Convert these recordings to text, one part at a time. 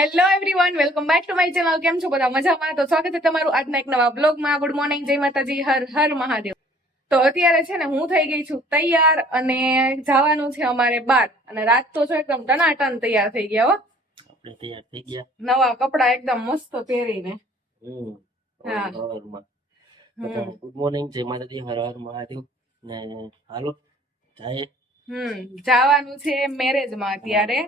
Hello everyone welcome back to my channel કેમ છો બધા? મજામાં? તો સ્વાગત છે તમારું આજના એક નવા બ્લોગમાં ગુડ મોર્નિંગ જય માતાજી. હર હર મહાદેવ. તો અત્યારે છે ને હું થઈ ગઈ છું તૈયાર અને જવાનું છે અમારે બાર. અને રાત તો છો એકદમ ટનાટન તૈયાર થઈ ગયા હો. આપણે તૈયાર થઈ ગયા. નવા કપડા એકદમ મસ્ત પહેરીને. હા. ગુડ મોર્નિંગ જય માતાજી હર હર મહાદેવ. ને હાલો જાય હમ જવાનું છે મેરેજમાં અત્યારે.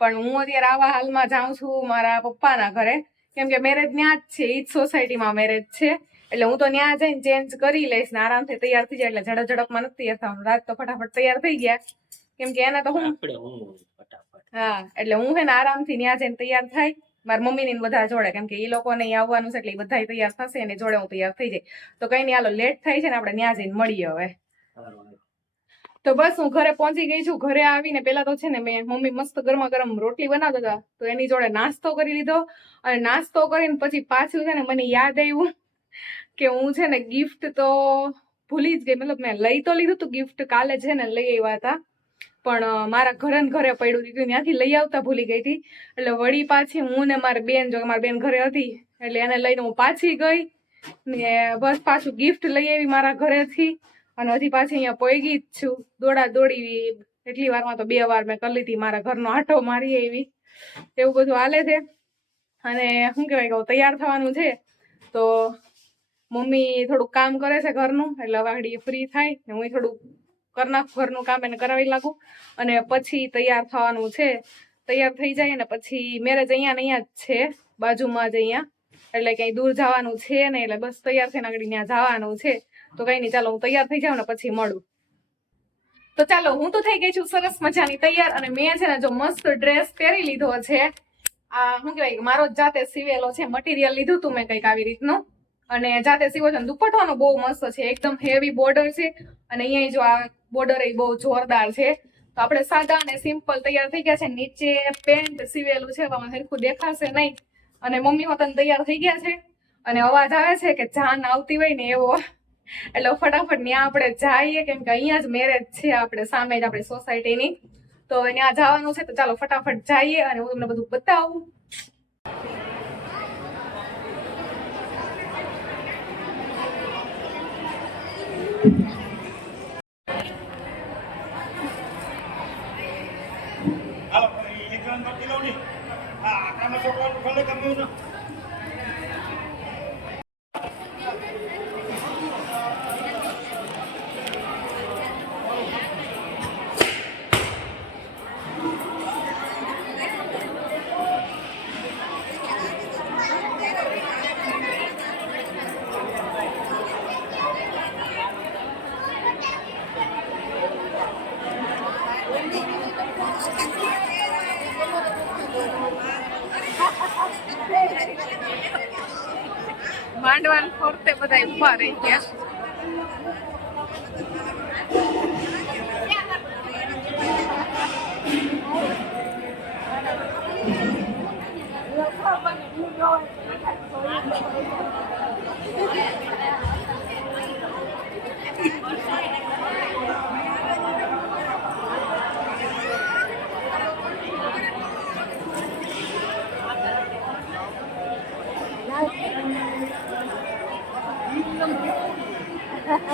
પણ હું અત્યારે આવા હાલમાં જાઉં છું મારા પપ્પાના ઘરે. કેમ કે મેરેજ ત્યાં જ છે ઈ જ સોસાયટીમાં મેરેજ છે. એટલે હું તો ત્યાં જઈને ચેન્જ કરી લઈશ ને આરામથી તૈયાર થઈ જાય. એટલે ઝડપ ઝડપમાં નથી તૈયાર થવાનું. રાત તો ફટાફટ તૈયાર થઈ ગયા. કેમ કે એને તો હું હું હા એટલે હું છે ને આરામથી ત્યાં જઈને તૈયાર થાય. મારા મમ્મી ને બધા જોડે. કેમ કે એ લોકોને આવવાનું છે એટલે એ બધા તૈયાર થશે અને જોડે હું તૈયાર થઈ જાય. તો કઈ નહીં હાલો લેટ થાય છે ને આપણે ત્યાં જઈને મળીએ હવે. તો બસ હું ઘરે પહોંચી ગઈ છું. ઘરે આવીને પેલા તો છે ને મેં મમ્મી મસ્ત ગરમા ગરમ રોટલી બનાવતા હતા. તો એની જોડે નાસ્તો કરી લીધો. અને નાસ્તો કરીને પછી પાછું છે ને મને યાદ આવ્યું કે હું છે ને ગિફ્ટ તો ભૂલી જ ગઈ. મતલબ મેં લઈ તો લીધું હતું ગિફ્ટ કાલે છે ને લઈ આવ્યા હતા. પણ મારા ઘરે ઘરે પડ્યું હતું. ત્યાંથી લઈ આવતા ભૂલી ગઈ હતી. એટલે વળી પાછી હું ને મારી બેન, જો મારી બેન ઘરે હતી, એટલે એને લઈને હું પાછી ગઈ ને બસ પાછું ગિફ્ટ લઈ આવી મારા ઘરેથી. અને હજી પાછી અહીંયા પોઈગી જ છું. દોડા દોડી એટલી વારમાં તો બે વાર મેં કરી લીધી મારા ઘરનો આંટો મારી આવી. એવું બધું હાલે છે. અને શું કહેવાય કે તૈયાર થવાનું છે. તો મમ્મી થોડુંક કામ કરે છે ઘરનું, એટલે આગળ ફ્રી થાય ને હું થોડુંક કરી નાખું, ઘરનું કામ એને કરાવી લાગું અને પછી તૈયાર થવાનું છે. તૈયાર થઈ જાય ને પછી મેરેજ અહીંયા અહીંયા જ છે, બાજુમાં જ અહીંયા. એટલે ક્યાંય દૂર જવાનું છે ને એટલે બસ તૈયાર થઈને આગળ ત્યાં જવાનું છે. તો કઈ નહીં ચાલો હું તૈયાર થઈ જાઉં ને પછી મળું. તો ચાલો, હું તો થઈ ગઈ છું સરસ મજાની તૈયાર અને મેં છે ને જો મસ્ત ડ્રેસ પહેરી લીધો છે. આ શું કહેવાય મારો જાતે સીવેલો છે મટીરિયલ લીધું તું મેં કંઈક આવી રીતનું. અને જાતે સીવો છે દુપટ્ટોનો બહુ મસ્ત છે, એકદમ હેવી બોર્ડર છે. અને અહીંયા જો આ બોર્ડર એ બહુ જોરદાર છે. તો આપણે સાદા અને સિમ્પલ તૈયાર થઈ ગયા છે. નીચે પેન્ટ સીવેલું છે આમાં સરખું દેખાશે નહીં. અને મમ્મી હોતન તૈયાર થઈ ગયા છે. અને અવાજ આવે છે કે જાન આવતી હોય ને એવો. એટલે ફટાફટ ત્યાં આપણે જઈએ, કેમ કે અહીંયા જ મેરેજ છે આપણે સામે જ આપણી સોસાયટીની તો ત્યાં જવાનું છે, તો ચાલો ફટાફટ જઈએ અને હું તમને બધું બતાવું. હાલો માંડવાન ફરતે બધા ઉભા રહી ગયા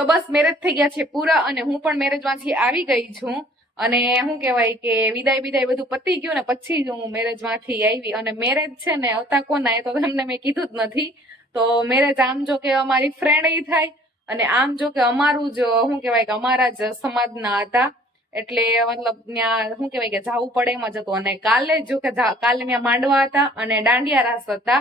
તો બસ મેરેજ થઈ ગયા છે પૂરા અને હું પણ મેરેજમાંથી આવી ગઈ છું. અને શું કહેવાય કે વિદાય વિદાય બધું પતી ગયું ને પછી જ હું મેરેજમાંથી આવી. અને મેરેજ છે ને હતા કોના, એ તો તમને મેં કીધું જ નથી. તો મેરેજ આમ જો કે અમારી ફ્રેન્ડ થાય અને આમ જો કે અમારું જ, શું કહેવાય કે અમારા જ સમાજના હતા. એટલે મતલબ ત્યાં, શું કહેવાય કે જાવું પડે એમ જ હતું. અને કાલે જો કે કાલે ત્યાં માંડવા હતા અને દાંડિયા રાસ હતા.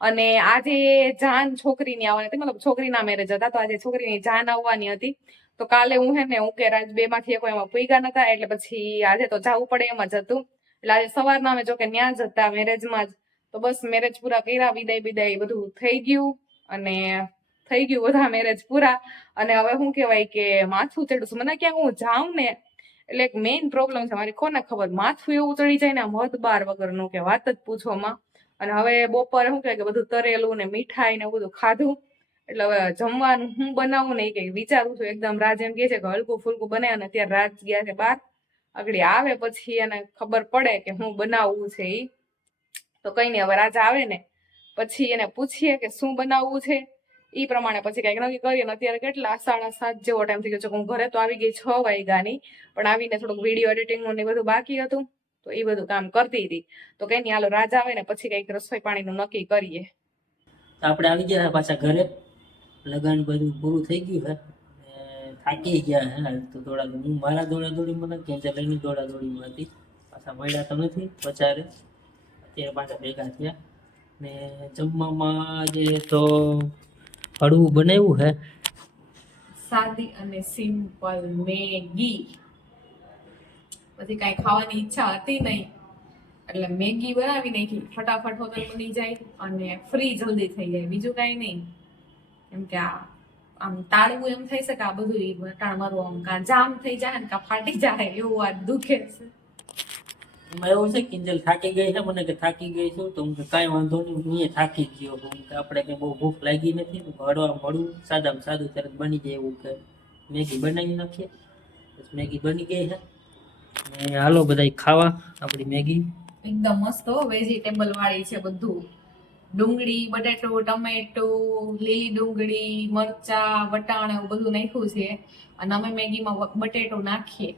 અને આજે જાન છોકરીની આવવાની હતી, મતલબ છોકરીના મેરેજ હતા, તો આજે છોકરીની જાન આવવાની હતી. તો કાલે હું હે ને, હું કે રાજ બે માંથી એક એમાં પૂગ્યા નતા, એટલે પછી આજે તો જાવું પડે એમ જ હતું. એટલે આજે સવારના અમે જોકે ત્યાં જ હતા મેરેજમાં જ. તો બસ મેરેજ પૂરા કર્યા, વિદાય વિદાય બધું થઈ ગયું. અને થઈ ગયું બધા મેરેજ પૂરા. અને હવે શું કહેવાય કે માથું ચડું છું. મને ક્યાંક હું જાઉં ને, એટલે એક મેઇન પ્રોબ્લેમ છે, મારી કોને ખબર? માથું એવું ચડી જાય ને મત બાર વગરનું કે વાત જ પૂછવામાં અને હવે બપોરે શું કે બધું તરેલું ને મીઠાઈ ને બધું ખાધું. એટલે હવે જમવાનું હું બનાવું ને એ કંઈક વિચારું છું. એકદમ રાજ એમ કહે છે કે હલકું ફૂલકું બને અને અત્યારે રાજ ગયા છે બાર. આગળ આવે પછી એને ખબર પડે કે હું બનાવવું છે એ તો કઈ નહીં, હવે રાજ આવે ને પછી એને પૂછીએ કે શું બનાવવું છે. એ પ્રમાણે પછી કંઈક નક્કી કરીએ ને અત્યારે કેટલા? સાડા સાત જેવો ટાઈમ થઈ ગયો છે હું ઘરે તો આવી ગઈ છ વાગ્યાની. પણ આવીને થોડુંક વીડિયો એડિટિંગનું ને બધું બાકી હતું. તો એ બધું કામ કરતી હતી તો કઈ નહીં હાલો રાજા આવે ને પછી કંઈક રસોઈ પાણીનું નક્કી કરીએ. તો આપણે આવી ગયા પાછા ઘરે. લગન બધું પૂરું થઈ ગયું હે. ને થાકી ગયા હે તો દોડા હું મારા દોડા દોડી મને કેન્સર લઈને દોડા દોડીમાં હતી. પાછા મળ્યા તો નથી પચારે અત્યારે પાછા ભેગા થયા. ને જમવામાં જે તો હળવું બનાવ્યું હે. સાદી અને સિમ્પલ મેગી. પછી કઈ ખાવાની ઈચ્છા હતી નહીં. એટલે મેગી બનાવી નાખી. ફટાફટ હોટલ બની જાય અને ફ્રી જલ્દી થઈ જાય. બીજું કઈ નહીં. એમ કે આ, આમ તાળવું એમ થઈ શકે, આ બધું ઈ વટાણ મારું આમ કાં જામ થઈ જાય ને કાં ફાટી જાય એવું આ દુખે છે. એવું છે કિંજલ થાકી ગઈ છે? મને કે થાકી ગઈ છું. તો કે કાંઈ વાંધો નહીં, હું થાકી ગયો હું કે આપણે કંઈ બહુ ભૂખ લાગી નથી. હળવા મળું. સાદામાં સાદું તરત બની જાય એવું કે મેગી બનાવી નાખીએ. મેગી બની ગઈ છે. ને હાલો બધા ખાવા. આપણી મેગી. એકદમ મસ્ત હો વેજીટેબલ વાળી છે બધું. ડુંગળી, બટેટો, ટમેટો, લીલી ડુંગળી, મરચા, વટાણા એવું બધું નાખ્યું છે. અને અમે મેગીમાં બટેટો નાખીએ.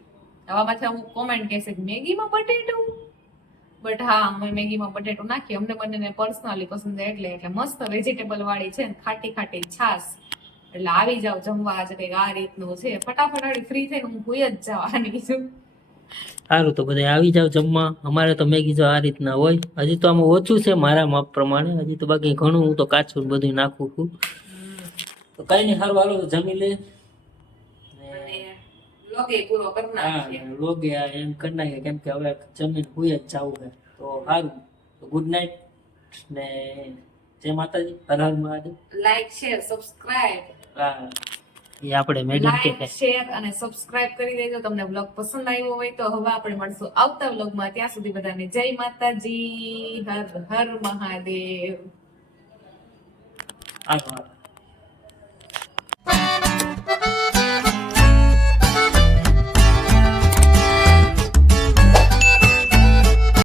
આવા પાછા અમુક કોમેન્ટ કહેશે મેગીમાં બટેટો? બટ હા, અમે મેગીમાં બટેટો નાખીએ. અમને બંનેને પર્સનલી પસંદ છે એટલે એટલે મસ્ત વેજીટેબલ વાળી છે ખાટી ખાટી છાશ. એટલે આવી જાવ જમવા આજે કંઈક આ રીતનું છે. ફટાફટ વાળી ફ્રી થઈને હું કોઈ જ જવાની છું. સારું તો બધા આવી જાવ જમવા. અમારે તો મેગી જો આ રીતના હોય. હજી તો આમાં ઓછું છે મારા માપ પ્રમાણે. હજી તો બાકી ઘણું હું તો કાચું બધું નાખું છું. તો કઈ નહીં સારું હાલો જમી લે. લોગે એમ કરી નાખીએ કેમ કે હવે જમીન હોય જ જવું છે. તો સારું. ગુડ નાઇટ ને જય Mataji. Har Har Mahadev. Like share subscribe હા. એ આપણે મેડમ કે શેર અને સબસ્ક્રાઇબ કરી દેજો. તમને બ્લોગ પસંદ આવ્યો હોય તો હવે આપણે મળશું આવતા બ્લોગમાં ત્યાં સુધી બધાને જય માતાજી. હર હર મહાદેવ. હાલો